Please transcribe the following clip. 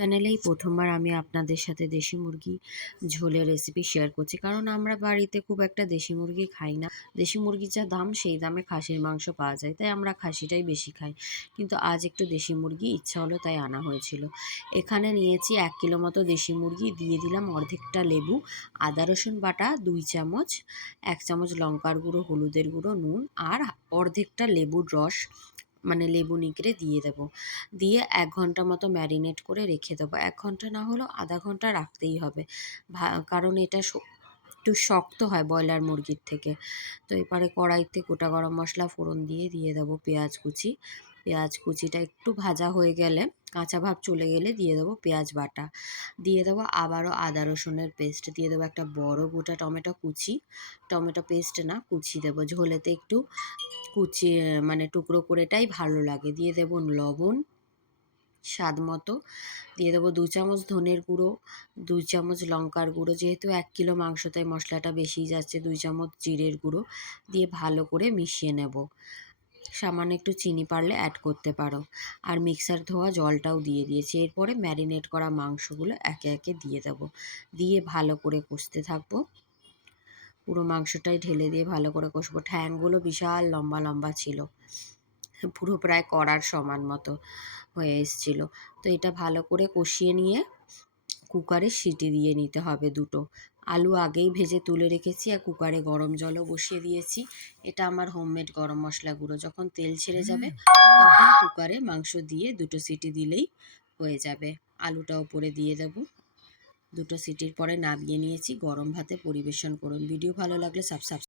চ্যানেলেই প্রথমবার আমি আপনাদের সাথে দেশি মুরগি ঝোলের রেসিপি শেয়ার করছি, কারণ আমরা বাড়িতে খুব একটা দেশি মুরগি খাই না। দেশি মুরগির যা দাম সেই দামে খাসির মাংস পাওয়া যায়, তাই আমরা খাসিটাই বেশি খাই। কিন্তু আজ একটু দেশি মুরগি ইচ্ছা হলো, তাই আনা হয়েছিল। এখানে নিয়েছি 1 কিলো মতো দেশি মুরগি, দিয়ে দিলাম অর্ধেকটা লেবু, আদা রসুন বাটা 2 চামচ, 1 চামচ লঙ্কার গুঁড়ো, হলুদের গুঁড়ো, নুন আর অর্ধেকটা লেবুর রস, মানে লেবু নিগড়ে দিয়ে দেবো। দিয়ে 1 ঘন্টা মতো ম্যারিনেট করে রেখে দেবো। 1 ঘন্টা না হলেও আধা ঘন্টা রাখতেই হবে, কারণ এটা একটু শক্ত হয় ব্রয়লার মুরগির থেকে। তো এবারে কড়াইতে গোটা গরম মশলা ফোড়ন দিয়ে দিয়ে দেবো পেঁয়াজ কুচি। পেঁয়াজ কুচিটা একটু ভাজা হয়ে গেলে, কাঁচা ভাব চলে গেলে দিয়ে দেবো পেঁয়াজ বাটা, দিয়ে দেবো আবারও আদা রসুনের পেস্ট, দিয়ে দেবো একটা বড় গোটা টমেটো কুচি, টমেটো পেস্ট না কুচি দেবো, ঝোলেতে একটু কুচি মানে টুকরো করেটাই ভালো লাগে। দিয়ে দেবো লবণ স্বাদ মতো, দিয়ে দেবো 2 চামচ ধনের গুঁড়ো, 2 চামচ লঙ্কার গুঁড়ো, যেহেতু 1 কিলো মাংস তাই মশলাটা বেশি যাচ্ছে, 2 চামচ জিরের গুঁড়ো, দিয়ে ভালো করে মিশিয়ে নেব। সামান্য একটু চিনি পারলে অ্যাড করতে পারো। আর মিক্সার ধোয়া জলটাও দিয়ে দিয়েছি। এরপরে ম্যারিনেট করা মাংসগুলো একে একে দিয়ে দেবো, দিয়ে ভালো করে কষতে থাকবো। পুরো মাংসটাই ঢেলে দিয়ে ভালো করে কষবো। ঠ্যাংগুলো বিশাল লম্বা লম্বা ছিল, পুরো প্রায় কড়ার সমান মতো হয়ে এসছিল। তো এটা ভালো করে কষিয়ে নিয়ে কুকারে সিটি দিয়ে নিতে হবে 2টো। আলু আগেই ভেজে তুলে রেখেছি, আর কুকারে গরম জলও বসিয়ে দিয়েছি। এটা আমার হোমমেড গরম মশলা গুঁড়ো। যখন তেল ছেড়ে যাবে তখন কুকারে মাংস দিয়ে 2টো সিটি দিলেই হয়ে যাবে। আলুটা ওপরে দিয়ে দেবো। 2টো সিটির পরে নামিয়ে নিয়েছি। গরম ভাতে পরিবেশন করুন। ভিডিও ভালো লাগলে সাবস্ক্রাইব